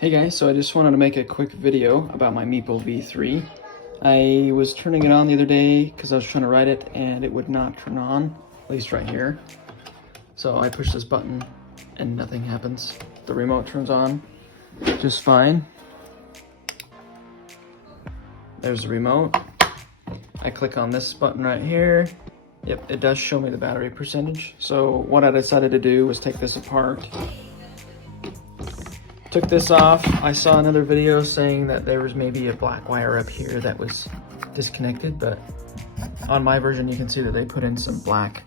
Hey guys, so I just wanted to make a quick video about my Meepo V3. I was turning it on the other day because I was trying to ride it and it would not turn on, at least right here. So I push this button and nothing happens. The remote turns on just fine. There's the remote. I click on this button right here. Yep, it does show me the battery percentage. So what I decided to do was take this apart. Took this off. I saw another video saying that there was maybe a black wire up here that was disconnected, but on my version you can see that they put in some black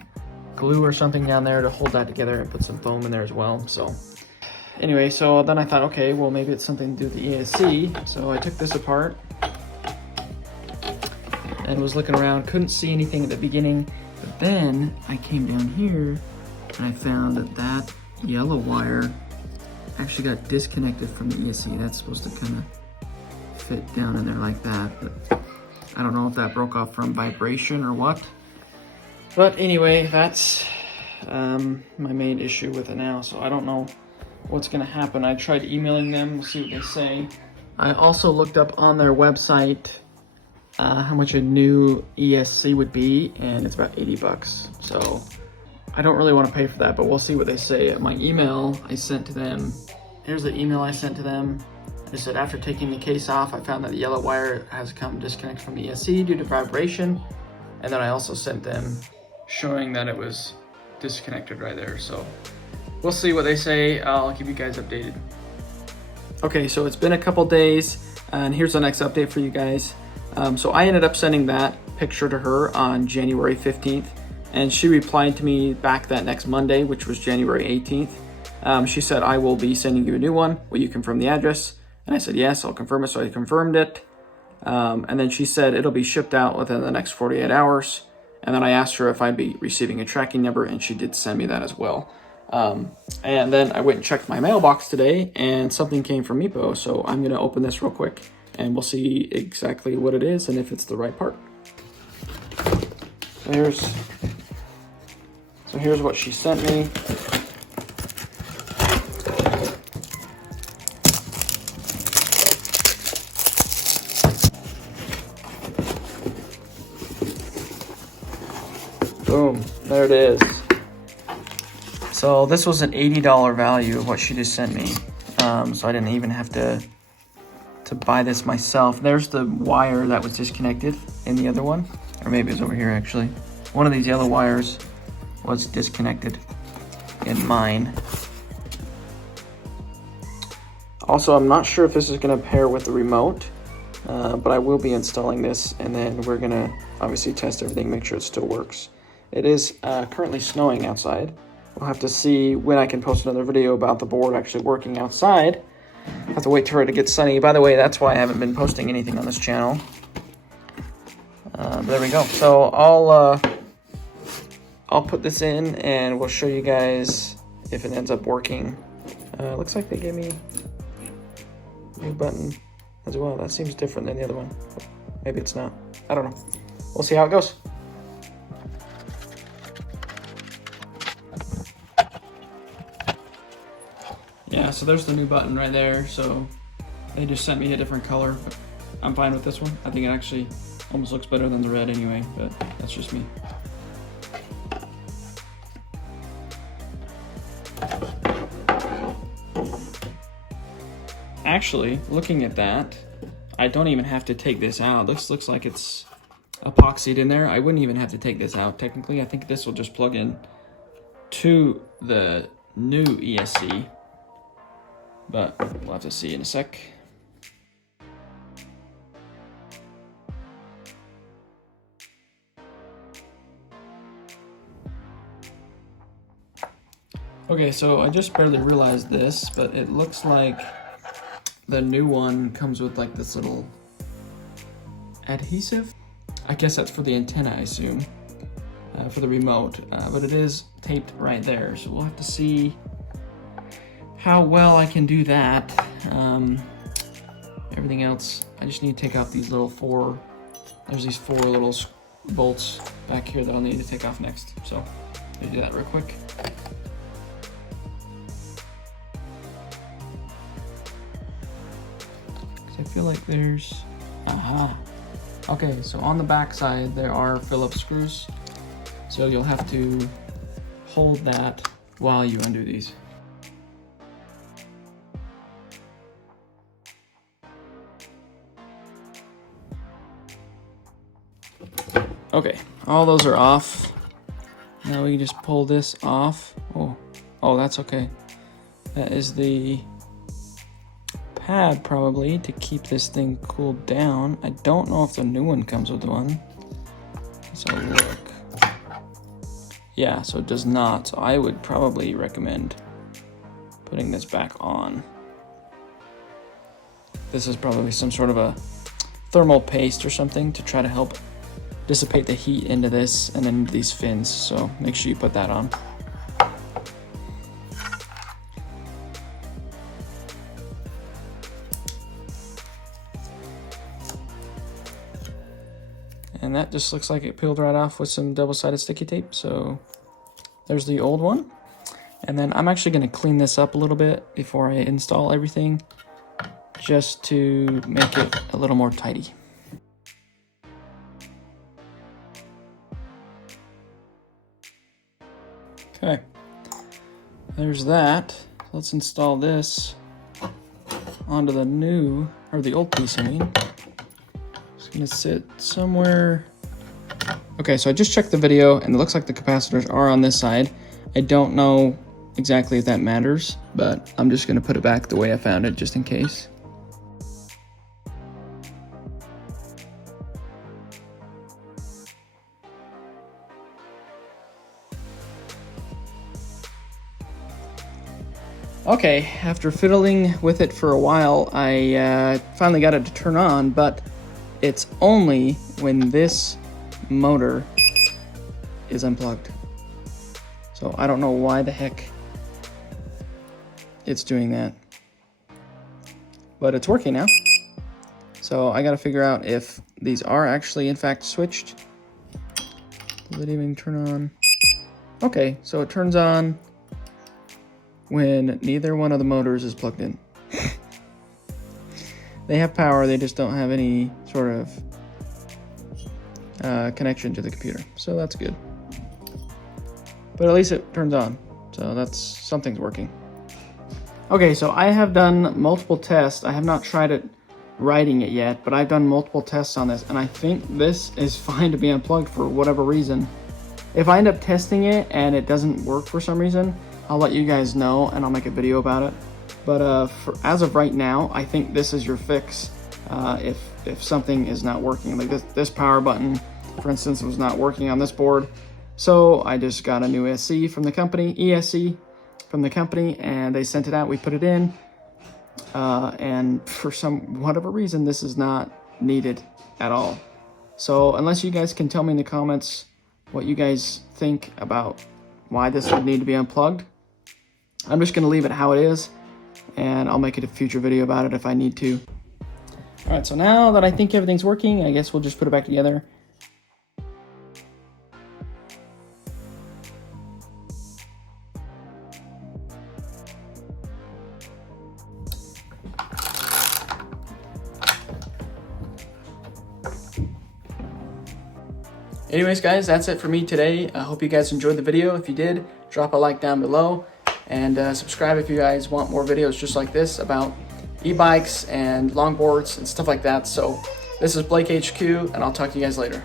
glue or something down there to hold that together and put some foam in there as well. So anyway, so then I thought, okay, well maybe it's something to do with the ESC. So I took this apart and was looking around, couldn't see anything at the beginning, but then I came down here and I found that that yellow wire actually got disconnected from the ESC. That's supposed to kind of fit down in there like that, but I don't know if that broke off from vibration or what. But anyway, that's my main issue with it now, so I don't know what's gonna happen. I tried emailing them, we'll see what they say. I also looked up on their website how much a new ESC would be, and it's about 80 bucks. So I don't really want to pay for that, but we'll see what they say. My email I sent to them, here's the email I sent to them. It said, after taking the case off, I found that the yellow wire has come disconnected from the ESC due to vibration. And then I also sent them showing that it was disconnected right there. So we'll see what they say. I'll keep you guys updated. Okay, so it's been a couple days, and here's the next update for you guys. So I ended up sending that picture to her on January 15th. And she replied to me back that next Monday, which was January 18th. She said, I will be sending you a new one. Will you confirm the address? And I said, yes, I'll confirm it. So I confirmed it. And then she said, it'll be shipped out within the next 48 hours. And then I asked her if I'd be receiving a tracking number, and she did send me that as well. And then I went and checked my mailbox today, and something came from Meepo. So I'm gonna open this real quick, and we'll see exactly what it is and if it's the right part. So here's what she sent me. Boom, there it is. So this was an $80 value of what she just sent me. So I didn't even have to buy this myself. There's the wire that was disconnected in the other one, or maybe it's over here actually. One of these yellow wires was disconnected in mine. Also, I'm not sure if this is gonna pair with the remote, but I will be installing this, and then we're gonna obviously test everything, make sure it still works. It is currently snowing outside. We'll have to see when I can post another video about the board actually working outside. Have to wait for it to get sunny. By the way, that's why I haven't been posting anything on this channel. There we go. So I'll put this in and we'll show you guys if it ends up working. Looks like they gave me a new button as well. That seems different than the other one. Maybe it's not. I don't know. We'll see how it goes. Yeah, so there's the new button right there. So they just sent me a different color, but I'm fine with this one. I think it actually almost looks better than the red anyway, but that's just me. Actually, looking at that, I don't even have to take this out. This looks like it's epoxied in there. I wouldn't even have to take this out technically. I think this will just plug in to the new ESC, but we'll have to see in a sec. Okay, so I just barely realized this, but it looks like the new one comes with like this little adhesive. I guess that's for the antenna, I assume, for the remote, but it is taped right there. So we'll have to see how well I can do that. Everything else, I just need to take out these little there's these four little bolts back here that I'll need to take off next. So let me do that real quick. I feel like there's, aha. Okay, so on the back side, there are Phillips screws. So you'll have to hold that while you undo these. Okay, all those are off. Now we can just pull this off. Oh, that's okay. That is the pad probably to keep this thing cooled down. I don't know if the new one comes with one. So look. Yeah, so it does not. So I would probably recommend putting this back on. This is probably some sort of a thermal paste or something to try to help dissipate the heat into this and then these fins. So make sure you put that on. And that just looks like it peeled right off with some double-sided sticky tape. So there's the old one. And then I'm actually going to clean this up a little bit before I install everything, just to make it a little more tidy. Okay, there's that. Let's install this onto the new, or the old piece, I mean. It's gonna sit somewhere. Okay, so I just checked the video and it looks like the capacitors are on this side. I don't know exactly if that matters, but I'm just gonna put it back the way I found it just in case. Okay, after fiddling with it for a while, I finally got it to turn on, but it's only when this motor is unplugged. So I don't know why the heck it's doing that, but it's working now. So I gotta figure out if these are actually in fact switched. Does it even turn on? Okay, so it turns on when neither one of the motors is plugged in. They have power, they just don't have any sort of connection to the computer, so that's good. But at least it turns on, so that's, something's working. Okay, so I have done multiple tests. I have not tried it writing it yet, but I've done multiple tests on this, and I think this is fine to be unplugged for whatever reason. If I end up testing it and it doesn't work for some reason, I'll let you guys know and I'll make a video about it. But as of right now, I think this is your fix if something is not working. Like this power button, for instance, was not working on this board. So I just got a new ESC from the company, and they sent it out. We put it in, and for whatever reason, this is not needed at all. So unless you guys can tell me in the comments what you guys think about why this would need to be unplugged, I'm just going to leave it how it is, and I'll make it a future video about it if I need to. All right, so now that I think everything's working, I guess we'll just put it back together. Anyways, guys, that's it for me today. I hope you guys enjoyed the video. If you did, drop a like down below, and subscribe if you guys want more videos just like this about e-bikes and longboards and stuff like that. So this is Blake HQ, and I'll talk to you guys later.